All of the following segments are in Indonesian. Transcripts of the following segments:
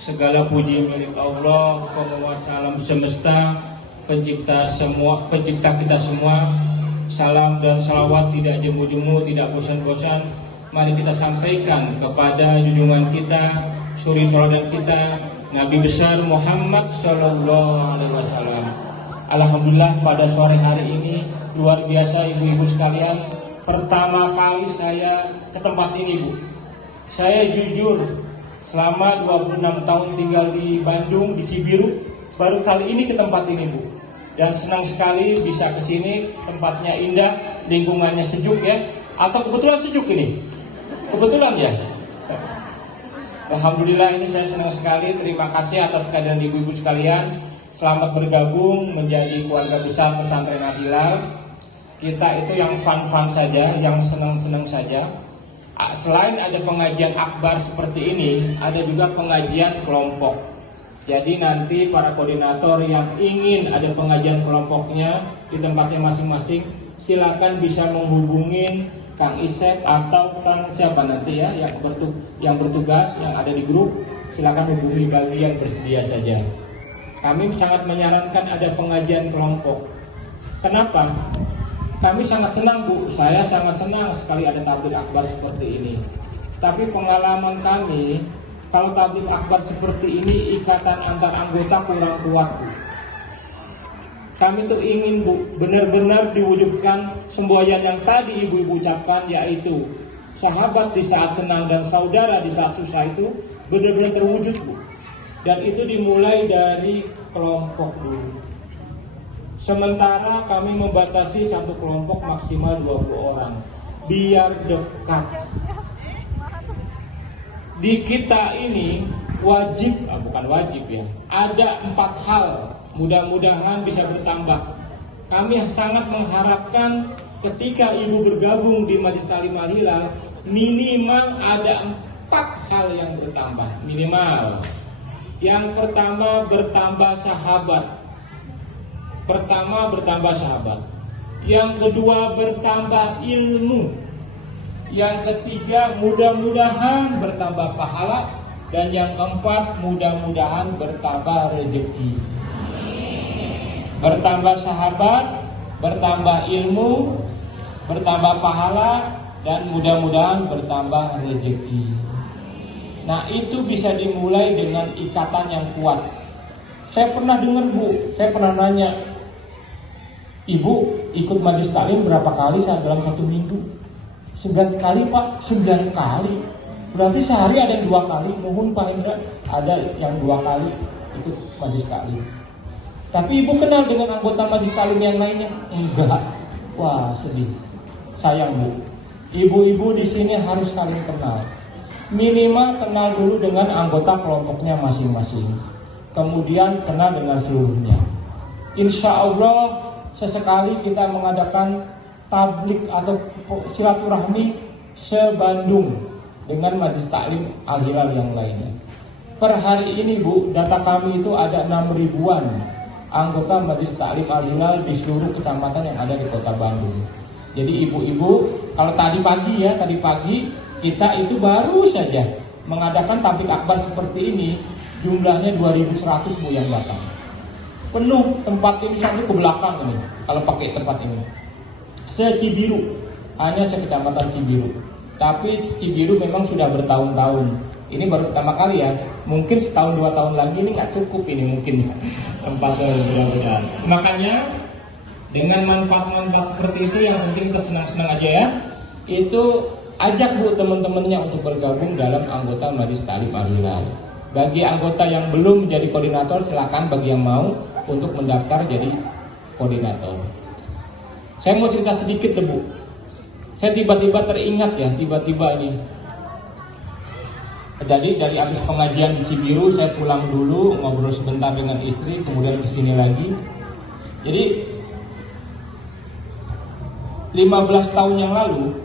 Segala puji milik Allah, penguasa alam semesta, pencipta kita semua. Salam dan salawat tidak jemu-jemu, tidak bosan-bosan. Mari kita sampaikan kepada junjungan kita, suri teladan kita, Nabi besar Muhammad Sallallahu Alaihi Wasallam. Alhamdulillah pada sore hari ini luar biasa ibu-ibu sekalian. Pertama kali saya ke tempat ini, Bu. Saya jujur, selama 26 tahun tinggal di Bandung, di Cibiru, baru kali ini ke tempat ini, Bu. Dan senang sekali bisa ke sini, tempatnya indah, lingkungannya sejuk ya. Atau kebetulan sejuk ini? Kebetulan ya? Alhamdulillah ini saya senang sekali. Terima kasih atas kehadiran ibu-ibu sekalian. Selamat bergabung menjadi keluarga besar Pesantren Al-Hilal. Kita itu yang fun-fun saja, yang senang-senang saja. Selain ada pengajian akbar seperti ini, ada juga pengajian kelompok. Jadi nanti para koordinator yang ingin ada pengajian kelompoknya di tempatnya masing-masing, silakan bisa menghubungi Kang Isep atau Kang siapa nanti ya yang bertugas yang ada di grup. Silakan hubungi bagi yang bersedia saja. Kami sangat menyarankan ada pengajian kelompok. Kenapa? Kami sangat senang, Bu. Saya sangat senang sekali ada tabligh akbar seperti ini. Tapi pengalaman kami, kalau tabligh akbar seperti ini, ikatan antar anggota kurang kuat, Bu. Kami tuh ingin, Bu, benar-benar diwujudkan semboyan yang tadi ibu-ibu ucapkan, yaitu sahabat di saat senang dan saudara di saat susah itu benar-benar terwujud, Bu. Dan itu dimulai dari kelompok dulu. Sementara kami membatasi satu kelompok maksimal 20 orang biar dekat. Di kita ini wajib, bukan wajib ya, ada 4 hal, mudah-mudahan bisa bertambah. Kami sangat mengharapkan ketika ibu bergabung di Majelis Ta'lim Al-Hilal, minimal ada 4 hal yang bertambah, minimal. Yang pertama bertambah sahabat. Yang kedua bertambah ilmu. Yang ketiga mudah-mudahan bertambah pahala. Dan yang keempat mudah-mudahan bertambah rezeki. Bertambah sahabat, bertambah ilmu, bertambah pahala, dan mudah-mudahan bertambah rezeki. Nah, itu bisa dimulai dengan ikatan yang kuat. Saya pernah dengar, Bu, saya pernah nanya, Ibu ikut majelis taklim berapa kali saat dalam 1 minggu? 9 kali, Pak. 9 kali. Berarti sehari ada yang 2 kali. Mohon Pak Indra, ada yang 2 kali ikut majelis taklim. Tapi Ibu kenal dengan anggota majelis taklim yang lainnya? Enggak. Wah, sedih. Sayang, Bu. Ibu-ibu di sini harus saling kenal. Minimal kenal dulu dengan anggota kelompoknya masing-masing. Kemudian kenal dengan seluruhnya. Insya Allah sesekali kita mengadakan tabligh atau silaturahmi se-Bandung dengan Majelis Ta'lim Al-Hilal yang lainnya. Per hari ini, Bu, data kami itu ada 6 ribuan anggota Majelis Ta'lim Al-Hilal di seluruh kecamatan yang ada di Kota Bandung. Jadi ibu-ibu, kalau tadi pagi kita itu baru saja mengadakan tabligh akbar seperti ini, jumlahnya 2.100, Bu, yang datang. Penuh tempat ini sampai ke belakang ini kalau pakai tempat ini. Se-Cibiru, hanya sekecamatan Cibiru. Tapi Cibiru memang sudah bertahun-tahun. Ini baru pertama kali ya. Mungkin setahun 2 tahun lagi ini nggak cukup ini mungkin tempatnya mudah-mudahan. Makanya dengan manfaat-manfaat seperti itu yang penting kita senang-senang aja ya. Itu ajak, Bu, teman-temannya untuk bergabung dalam anggota Majelis Ta'lim Al-Hilal. Bagi anggota yang belum menjadi koordinator, silakan bagi yang mau untuk mendaftar jadi koordinator. Saya mau cerita sedikit deh, Bu. Saya tiba-tiba teringat ya, tiba-tiba ini. Jadi dari habis pengajian di Cibiru, saya pulang dulu, ngobrol sebentar dengan istri, kemudian kesini lagi. Jadi 15 tahun yang lalu,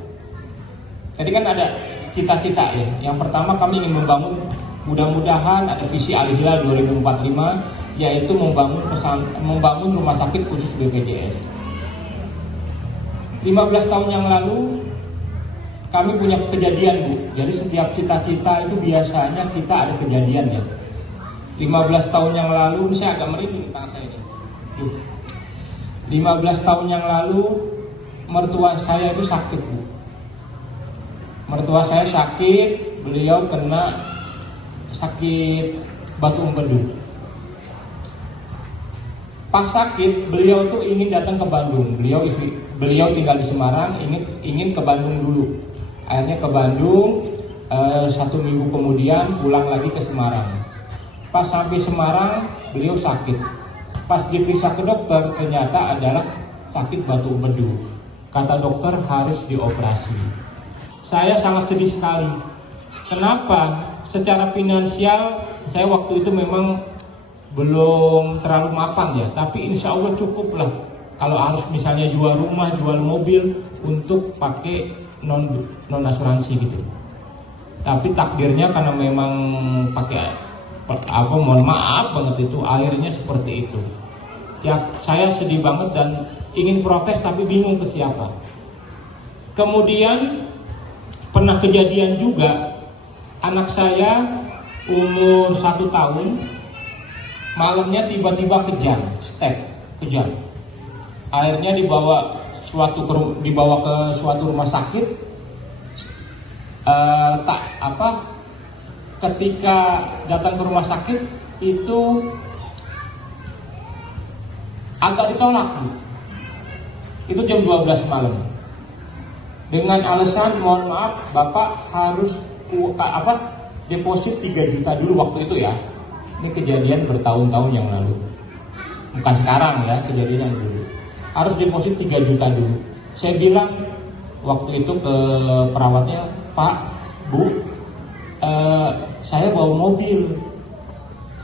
jadi kan ada cita-cita ya. Yang pertama kami ingin membangun, mudah-mudahan ada visi Al-Hilal 2045, yaitu membangun rumah sakit khusus BPJS. 15 tahun yang lalu kami punya kejadian, Bu. Jadi setiap cita-cita itu biasanya kita ada kejadian ya. 15 tahun yang lalu, saya agak merinding tangan saya ini. 15 tahun yang lalu mertua saya itu sakit, Bu. Mertua saya sakit, beliau kena sakit batu empedu. Pas sakit, beliau tuh ingin datang ke Bandung. Beliau tinggal di Semarang, ingin ke Bandung dulu. Akhirnya ke Bandung, 1 minggu kemudian pulang lagi ke Semarang. Pas sampai Semarang, beliau sakit. Pas diperiksa ke dokter, ternyata adalah sakit batu empedu. Kata dokter harus dioperasi. Saya sangat sedih sekali. Kenapa? Secara finansial, saya waktu itu memang belum terlalu mapan ya. Tapi insya Allah cukup lah. Kalau harus misalnya jual rumah, jual mobil untuk pakai non asuransi gitu. Tapi takdirnya karena memang pakai mohon maaf banget itu, akhirnya seperti itu. Ya saya sedih banget dan ingin protes tapi bingung ke siapa. Kemudian pernah kejadian juga, anak saya umur 1 tahun, malamnya tiba-tiba kejang. Akhirnya dibawa ke suatu rumah sakit. Ketika datang ke rumah sakit itu agak ditolak, Bu. Itu jam 12 malam. Dengan alasan mohon maaf Bapak harus deposit 3 juta dulu waktu itu ya. Ini kejadian bertahun-tahun yang lalu. Bukan sekarang ya, kejadian yang dulu. Harus deposit 3 juta dulu. Saya bilang waktu itu ke perawatnya, Pak, Bu, saya bawa mobil.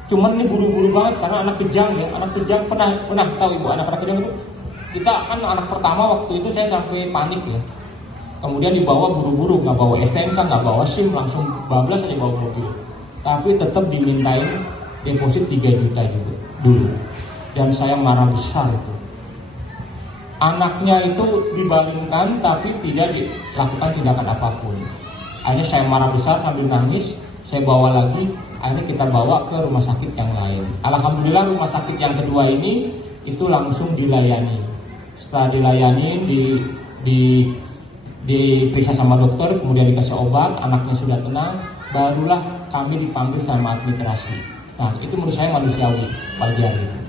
Cuman ini buru-buru banget karena anak kejang ya. Anak kejang pernah tahu Ibu anak kejang itu? Kita kan anak pertama waktu itu saya sampai panik ya. Kemudian dibawa buru-buru, nggak bawa STNK, nggak bawa SIM, langsung bablas aja bawa mobil. Tapi tetap dimintain deposit 3 juta juga dulu. Dan saya marah besar itu. Anaknya itu dibalingkan tapi tidak dilakukan tindakan apapun. Akhirnya saya marah besar sambil nangis, saya bawa lagi, akhirnya kita bawa ke rumah sakit yang lain. Alhamdulillah rumah sakit yang kedua ini itu langsung dilayani. Setelah dilayani, diperiksa sama dokter, kemudian dikasih obat, anaknya sudah tenang, barulah kami dipanggil sama administrasi. Nah itu menurut saya manusiawi pagi hari ini.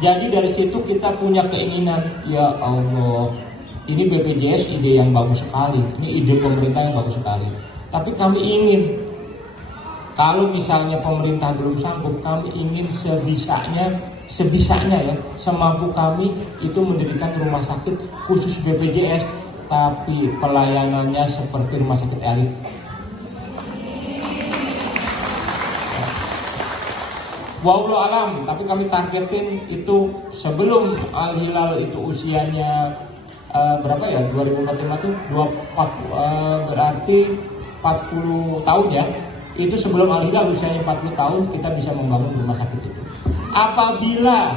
Jadi dari situ kita punya keinginan, ya Allah, ini BPJS ide yang bagus sekali, ini ide pemerintah yang bagus sekali. Tapi kami ingin, kalau misalnya pemerintah belum sanggup, kami ingin sebisanya ya, semampu kami itu mendirikan rumah sakit khusus BPJS, tapi pelayanannya seperti rumah sakit elit. Wallahu alam, tapi kami targetin itu sebelum Al-Hilal itu usianya berapa ya? 2045 itu berarti 40 tahun ya. Itu sebelum Al-Hilal usianya 40 tahun kita bisa membangun rumah sakit itu. Apabila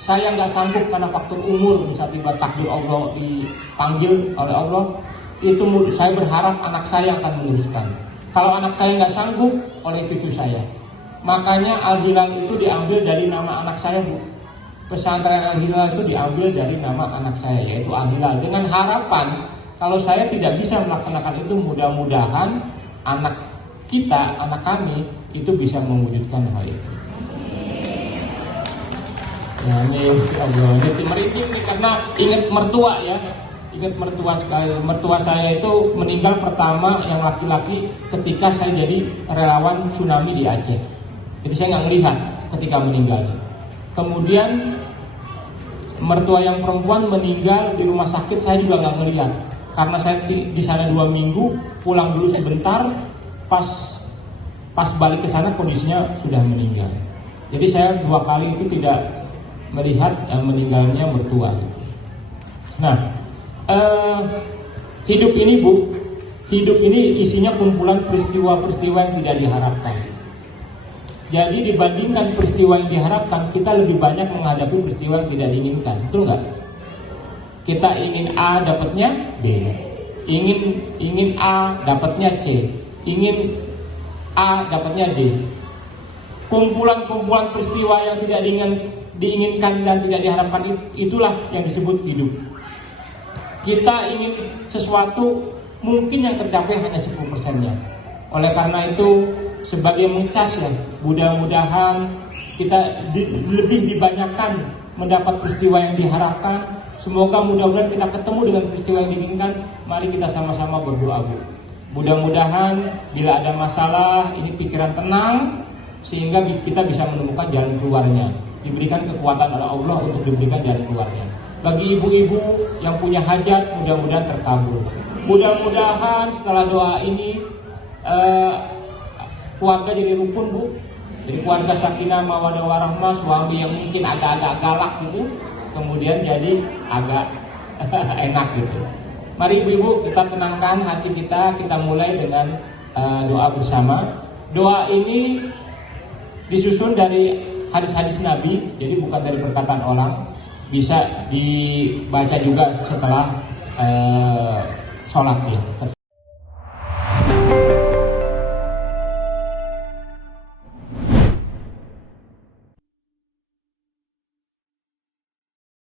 saya nggak sanggup karena faktor umur, misalnya tiba takdir Allah dipanggil oleh Allah, itu saya berharap anak saya akan meneruskan. Kalau anak saya nggak sanggup, oleh cucu saya. Makanya Al-Hilal itu diambil dari nama anak saya, Bu. Pesantren Al-Hilal itu diambil dari nama anak saya, yaitu Al-Hilal. Dengan harapan kalau saya tidak bisa melaksanakan itu, mudah-mudahan anak kita, anak kami itu bisa mewujudkan hal itu. Nah, ini Allah, ini merinding nih karena ingat mertua ya. Ingat mertua sekali. Mertua saya itu meninggal pertama yang laki-laki ketika saya jadi relawan tsunami di Aceh. Jadi saya nggak melihat ketika meninggal. Kemudian mertua yang perempuan meninggal di rumah sakit, saya juga nggak melihat karena saya di sana 2 minggu, pulang dulu sebentar, pas balik ke sana kondisinya sudah meninggal. Jadi saya 2 kali itu tidak melihat meninggalnya mertua. Nah, hidup ini, Bu, hidup ini isinya kumpulan peristiwa-peristiwa yang tidak diharapkan. Jadi dibandingkan peristiwa yang diharapkan, kita lebih banyak menghadapi peristiwa yang tidak diinginkan, betul nggak? Kita ingin A dapatnya B, ingin A dapatnya C, ingin A dapatnya D. kumpulan-kumpulan peristiwa yang tidak diinginkan dan tidak diharapkan, itulah yang disebut hidup. Kita ingin sesuatu, mungkin yang tercapai hanya 10%-nya. Oleh karena itu, sebagai mengcas ya, mudah-mudahan kita lebih dibanyakan mendapat peristiwa yang diharapkan. Semoga mudah-mudahan kita ketemu dengan peristiwa yang diinginkan. Mari kita sama-sama berdoa, Bu. Mudah-mudahan bila ada masalah, ini pikiran tenang, sehingga kita bisa menemukan jalan keluarnya. Diberikan kekuatan oleh Allah untuk diberikan jalan keluarnya. Bagi ibu-ibu yang punya hajat, mudah-mudahan terkabul. Mudah-mudahan setelah doa ini keluarga jadi rukun, Bu. Jadi keluarga sakinah mawaddah warahmah, suami yang mungkin agak-agak galak gitu, kemudian jadi agak enak gitu. Mari ibu-ibu kita tenangkan hati kita mulai dengan doa bersama. Doa ini disusun dari hadis-hadis Nabi, jadi bukan dari perkataan orang. Bisa dibaca juga setelah sholat ya.